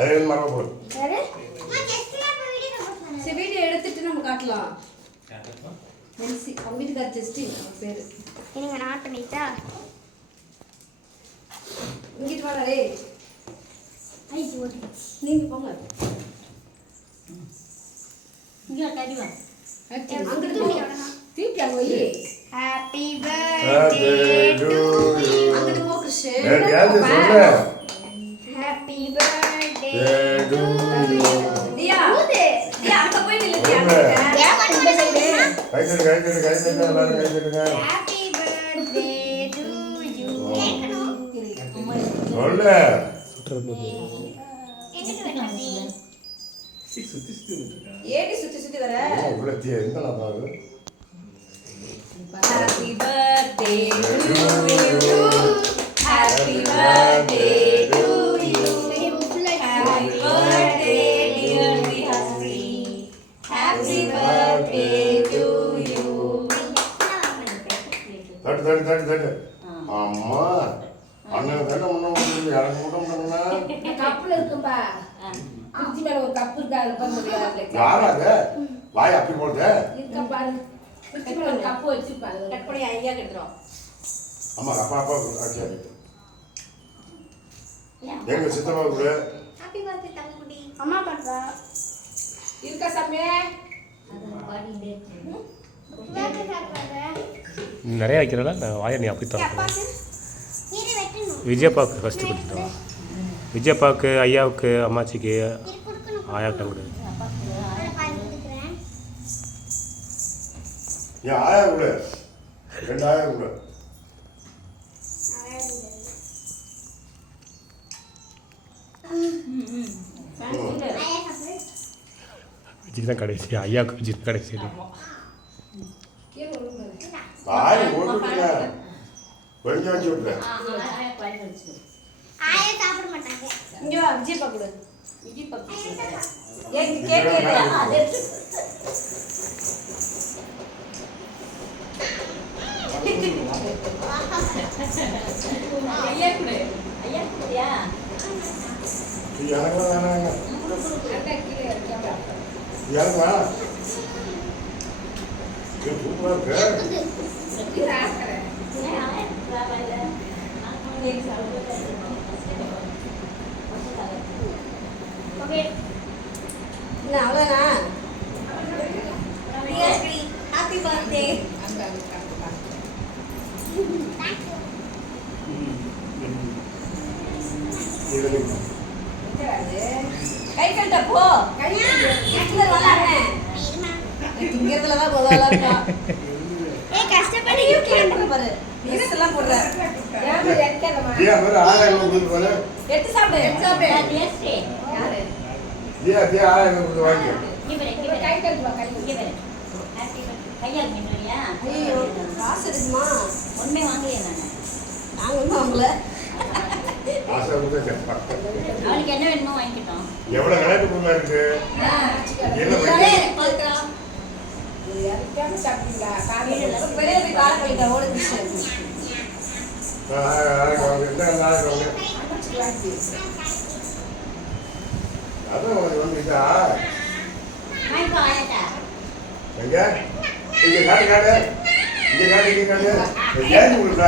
அதே மரம் போடு. சரி வீடியோ எடுத்துட்டு நம்ம காட்டலாம். மெல்சி அவங்க வீட்டுக்கார ஜஸ்டின் அவங்க பேரு. நீங்க நாட் பண்ணிட்டா இங்கிட்டு வாடா டேய். ஐயோ நீங்க போங்க. இங்க கடி வா. அங்கிட்டு போ. தீப்தி அங்க வை. Happy Happy birthday to you. அங்கிட்டு போ கிருஷ்ண. ஏய் கேது சொல்லு. Happy birthday to you. Diya. Diya அங்க போய் நில்லு தியா. இந்த சைடு கை தட்டு எல்லாரும் கை தட்டுங்க. ஹேப்பி பர்த்டே டு யூ கேக்கணும் சொல்லு. ஏடி சுத்தி சுத்தி வர. இவ்வளவு தீ எங்கடா பாரு. Happy birthday to you. Happy birthday to you. Happy birthday dear Vihasri. Happy birthday to you. தட்டு. அம்மா. அண்ணன் தட்ட முன்ன எனக்கு முட்டம்னா. கப்புல இருக்கும்பா. குச்சி மேல ஒரு கப்பு இருக்கா அது பண்ண முடியாது. யாரா அது? வாய் அப்படி போடுதே. இருக்க பாரு. குச்சி மேல ஒரு கப்பு வச்சு பாரு. கட் பண்ணி ஐயா கெடுறோம். அம்மா அப்பா ஆச்சு. எங்க சித்தப்பா கூட ஹேப்பி பர்த்டே தங்கக்குட்டி அம்மா பண்றா இருக்கா சாமி. பர்த்டே சாப்பிடுற நிறைய வைக்கிறல நான் வாயை நீ அப்படி தர அப்பாக்கு நீரே வெட்டணும் விஜயப்பாவுக்கு ஃபஸ்ட்டு கொடுத்துட்டோம். விஜயப்பாவுக்கு ஐயாவுக்கு அம்மாச்சிக்கு இது கொடுக்கணும் ஆயாக்கிட்ட கொடு. அத பாத்து கொடுக்கிறேன் ஏன் ஆயா கூட 2 ஆயா கூட ஆயா சாப்பிடு விஜய் தான் கடைசி, ஐயாவுக்கு விஜய் தான் கடைசி. ஆயா ஓட்டுங்க கொஞ்சம் வச்சு விட்டுறேன். ஆயா சாப்பிட மாட்டாங்க இங்க வா விஜய் பாக்குது. விஜய் பாக்குது. ஏய் கேக் கேக் அது ஐயா குடு. ஐயா குடியா? எனக்கு வேணாங்க. அண்ணா கீழே இருக்கா. யாருமா இது சூப்பரா இருக்கு. இது ஆக்கறேன். ஓகே என்ன அவ்வளோதானா? ஹேப்பி பர்த்டே அங்க இது கை கட்ட போ. கட்டில வரானே. திங்கிறதுல தான் முதல்ல இருக்கா. ஏய் கஷ்டப்பட்டு கேட்க பாரு. நீஸ் எல்லாம் போடுற. ஏமா எடுக்கறமா. தியா வேற ஆயா கொடுத்து பாரு. எடுத்து சாப்பிடு. எடுத்து சாப்பிடு. யாரு? தியா ஆயா கொடுத்து வாங்கி. கை கட்டு வா கை. ஐயோ காசு இருக்குமா? ஒண்ணே வாங்கலையே நானு. நாங்க ஒன்றும் வாங்கல. ஆசை கொடுத்து அவனுக்கு என்ன வேணுமோ வாங்கிக்கிட்டோம். எவ்வளவு கணக்கு பொருளா இருக்கு. என்ன பார்க்கறா. யாருக்காக சாப்பிட்டீங்களா? காலையில வெளிய போய் கால கழிக்க ஓடு கிருஷ்ணன். அதான் வந்துட்டா வாங்கிக்கோ ஆயாட்டா. எங்க இங்க காட்டு ஏன் கொடுக்குற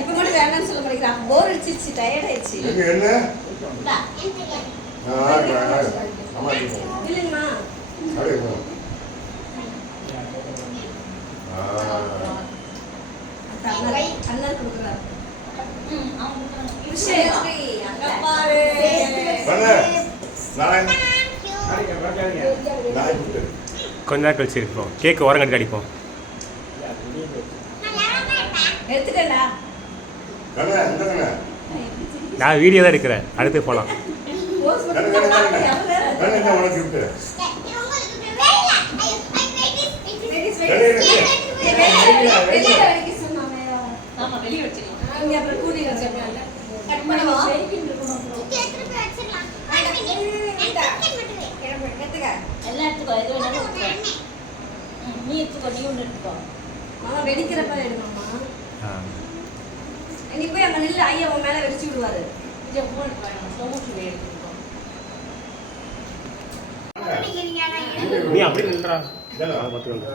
இப்ப மட்டும் வேண்டாம்னு சொல்ல மாட்டேங்கிறான். போர் அடிச்சிருச்சு, டயர்ட் ஆயிடுச்சு. எங்க என்ன இந்தா. ஆமா இல்லைங்கம்மா. அப்படியே போ. அண்ணன் கொடுக்குறாரு. அவன் கொடுக்கணும். கிருஷ்ணஸ்ரீ அங்க பாரு. பண்ணு நாய் நாய் விட்டு கொஞ்ச நேரம் கழிச்சு இருப்போம். கேக்கு ஓரம் கட்டி அடிப்போம். எடுத்துட்டேன்டா. கண்ணா இந்த கண்ணா நான் வீடியோ தான் எடுக்கிறேன், அடுத்து போகலாம். போஸ் கண்ணு பண்ணி கண்ணு கண்ணு இந்த உனக்கு விட்டு ஆமா வெளியே வச்சிருக்கோம். இங்க அப்புறம் கூடி வச்சிருக்காங்க. கட் பண்ணவா? எல்லாம் எடுத்துக்கோ, எது வேணாலும் எடுத்துக்கோ. நீ எடுத்துக்கோ, நீ ஒன்று எடுத்துக்கோ. மாமா வெடிக்கிறப்ப எடுக்கணுமா? ஆ நீ போய் அங்க நில்லு, ஐயா உன் மேல வெடிச்சு விடுவாரு. இங்கே போன் வேணும் ஸ்டோவுக்கு எடுத்துக்கோ நீ அப்படி நின்றா இதெல்லாம் நான் பார்த்துக்கோங்க.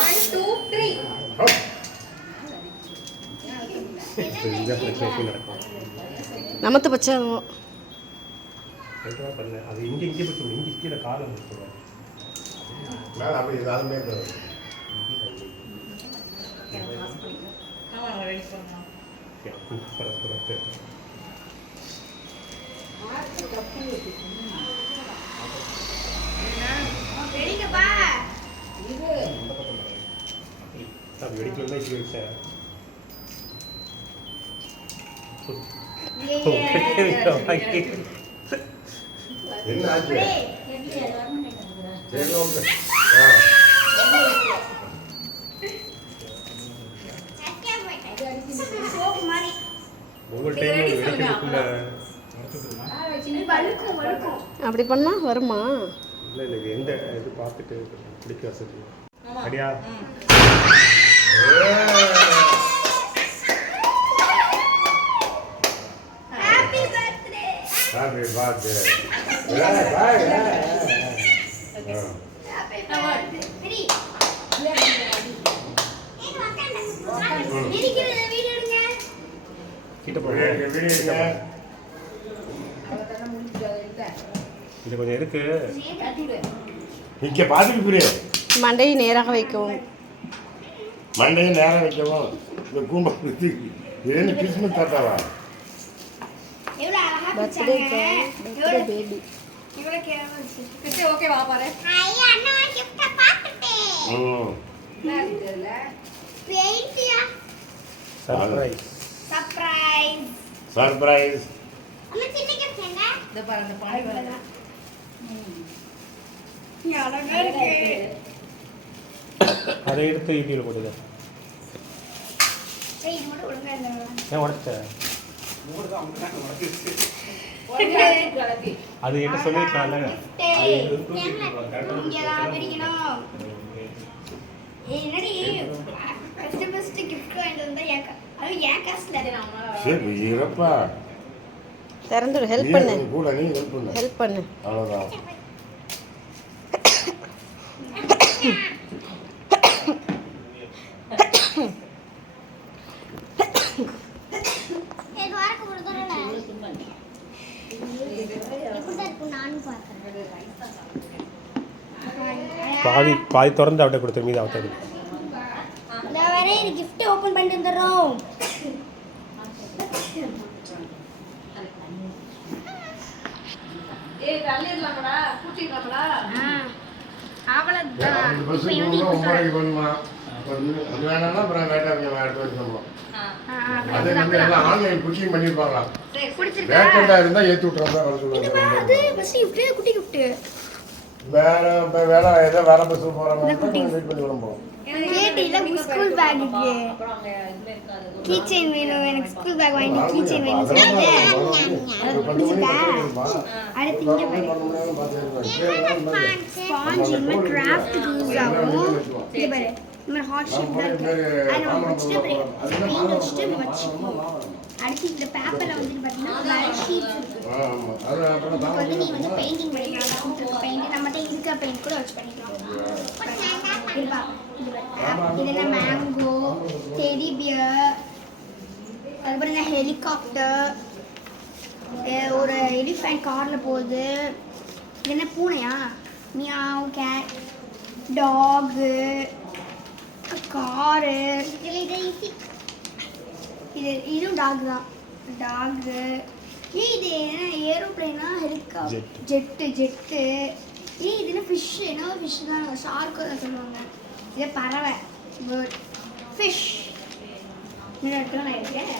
1 2 3 இதான் பிரச்சனை நடக்கும். நமத்து பச்சை ரெண்டு பண்ணு அது இங்கே பிடிச்சி இங்கே கீழே காலம் போடுவாங்க. மேலே அப்படி எல்லாருமே ஆமாம் ரெடி பண்ணலாம் ரெடிங்கப்பா அது வெடிக்கல தான் இப்படி வச்சேன். என்ன ஆச்சு சரி ஓகே சோப்பு மாதிரி ஒவ்வொரு டைம் வெடிக்கிறதுக்குள்ள வழுக்கும் வழுக்கும் அப்படி பண்ணா வருமா? இல்லை இல்லை இது எந்த இது பார்த்துட்டு பிடிக்க வசதி சரியா? Happy birthday happy birthday boy பாய் ஹாப்பி பர்த்டே ரெடி இருக்கிறத வீடியோ எடுங்க கிட்ட போகிறேன். இது கொஞ்சம் இருக்கு. இங்கே பார்த்துட்டு புரியுது மண்டையை நேராக வைக்கவும். மண்டையை நேரம் வைக்கவும் இந்த கூம்பை இது என்ன கிறிஸ்மஸ் தாத்தாவா எவ்வளவு அழகா பர்த்டே பிடிச்சாங்க பேபி. எவ்வளவு கேவலமா இருந்துச்சு கிட்ட ஓகே வா பாரு ஐயா அண்ணா கிஃப்ட் பாத்துட்டேன் ம் என்ன இருக்குல்ல பெயிண்டியா சர்ப்ரைஸ். சர்ப்ரைஸ் சர்ப்ரைஸ் அம்மா சின்ன கிஃப்ட் என்ன இந்த பாரு அந்த பானை பாரு அழகா இருக்கு அதை எடுத்து யூடியூப்ல போடுங்க. ஏய் இது மட்டும் ஒழுங்கா இல்ல ஏன் உடச்ச? கலக்கி அது என்ன சொல்லிருக்கலாம்ல. இங்கதான் பிடிக்கணும் என்னடி ஃபர்ஸ்ட் கிஃப்ட் வாங்கிட்டு வந்தா அது ஏன் காசுல சரி இறப்பா திறந்துடு. ஹெல்ப் நீ பண்ணு கூட நீ ஹெல்ப் பண்ணு ஹெல்ப் பண்ணு. அவ்வளோதான் இது வாரக்கு ஒரு தடவை எப்படி இருக்கும் நானும் பார்க்கறேன் பாதி திறந்து அவட்ட கொடுத்து மீது அவட்ட கொடு. நான் வேற இது gift ஓபன் பண்ணிட்டு வந்துறோம் ஏய் தள்ளிரலாம்டா கூட்டிடலாம்டா அவ்வளவுதான் அந்த பஸ்ஸுக்கு போகணும் 9:30 பண்ணுமா அது வேணாம்னா அப்புறம் லேட்டாக கொஞ்சம் அடுத்து வச்சுருவோம் அது வந்து எல்லாம் ஆன்லைன் புக்கிங் பண்ணியிருப்பாங்களாம் பிடிச்சிருக்கா வேக்கண்டாக இருந்தால் ஏற்றி விட்றாங்க வர இது சொல்லுவாங்க அது ஃபர்ஸ்ட் gift குட்டி gift வேற இப்போ வேலை ஏதோ வேற பஸ்ஸில் போகிற மாதிரி இருந்தால் வெயிட் பண்ணி விளம்போம் கேட்டில ஸ்கூல் பேக் இருக்கு அப்புறம் அங்கே இதில் இருக்காது கீ செயின் வேணும் எனக்கு ஸ்கூல் பேக் வாங்கி கீ செயின் வேணும் சொன்னீங்க அது பிடிச்சிருக்கா அடுத்து இங்க பாரு ஸ்பாஞ்ச் இந்த கிராஃப்ட் யூஸ் ஆகும் இங்க பாரு இந்த ஹாட் ஷேப் தான் இருக்கு அதை நம்ம வச்சுட்டு பெயிண்ட் வச்சுட்டு வச்சுக்கணும் அடுத்து இந்த பேப்பர்ல வந்து பாத்தீங்கன்னா நிறைய ஷீட்ஸ் இருக்கு ஆமாம் அது அப்புறம் இப்போ வந்து நீ வந்து பெயிண்டிங் பண்ணிக்கலாம் பெயிண்ட் நம்மகிட்ட இருக்க பெயிண்ட் கூட வச்சு பண்ணிக்கலாம் இருப்பா இது என்ன மேங்கோ டெடி பியர் அதுக்கப்புறம் இந்த ஹெலிகாப்டர் ஒரு எலிஃபண்ட் காரில் போகுது இது என்ன பூனையா மியாவ் கேட் டாகு காரு இது இதுவும் டாக் தான் டாகு இது என்ன ஏரோப்ளைனா ஜெட்டு இது என்ன ஃபிஷ் என்ன ஃபிஷ் தான் ஷார்க்கு தான் சொல்லுவாங்க இது பறவை பேர்ட் ஃபிஷ் இன்னொரு இடத்துல நான் இருக்கேன்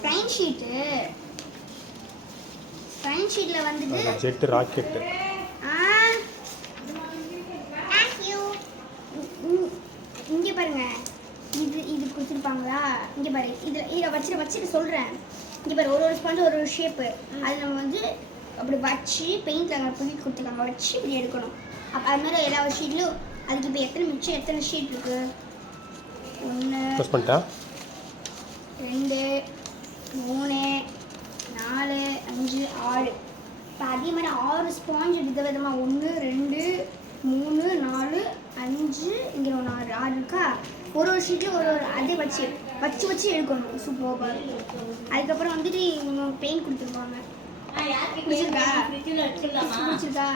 ஃப்ரைன் ஷீட்டில் வந்துட்டு ஜெட் ராக்கெட்டு இங்கே பாருங்க இது கொடுத்துருப்பாங்களா இங்கே பாரு இதை வச்சுட்டு சொல்கிறேன் இங்கே பாரு ஒரு ஸ்பாஞ்சு ஒரு ஷேப்பு அது நம்ம வந்து அப்படி வச்சு பெயிண்டில் அங்கே புள்ளி கொடுத்துருக்காங்க வச்சு இப்படி எடுக்கணும் அப்போ அது மாதிரி எல்லா ஷீட்லையும் அதுக்கு இப்போ எத்தனை ஷீட் இருக்கு 1 ப்ரெஸ் பண்ணிட்டா 2 3 4 5 6. இப்போ அதே மாதிரி 6 ஸ்பாஞ்ச் விதவிதமாக 1 2 3 4 5 இங்கே 6 இருக்கா. ஒரு ஷீட்டில் ஒரு அதே வச்சு எடுக்கணும். சூப்பராக இருக்கும். அதுக்கப்புறம் வந்துட்டு இவங்க பெயிண்ட் கொடுத்துருப்பாங்க. பிடிச்சிருக்கா? பிடிச்சிருக்கா?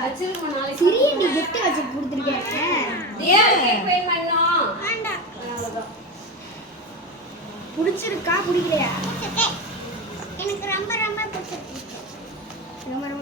சிறியடி கிஃப்ட் வச்சு கொடுத்துருக்கேன். பிடிச்சிருக்கா பிடிக்கலையா? எனக்கு ரொம்ப ரொம்ப பிடிச்சிருக்கு. ரொம்ப ரொம்ப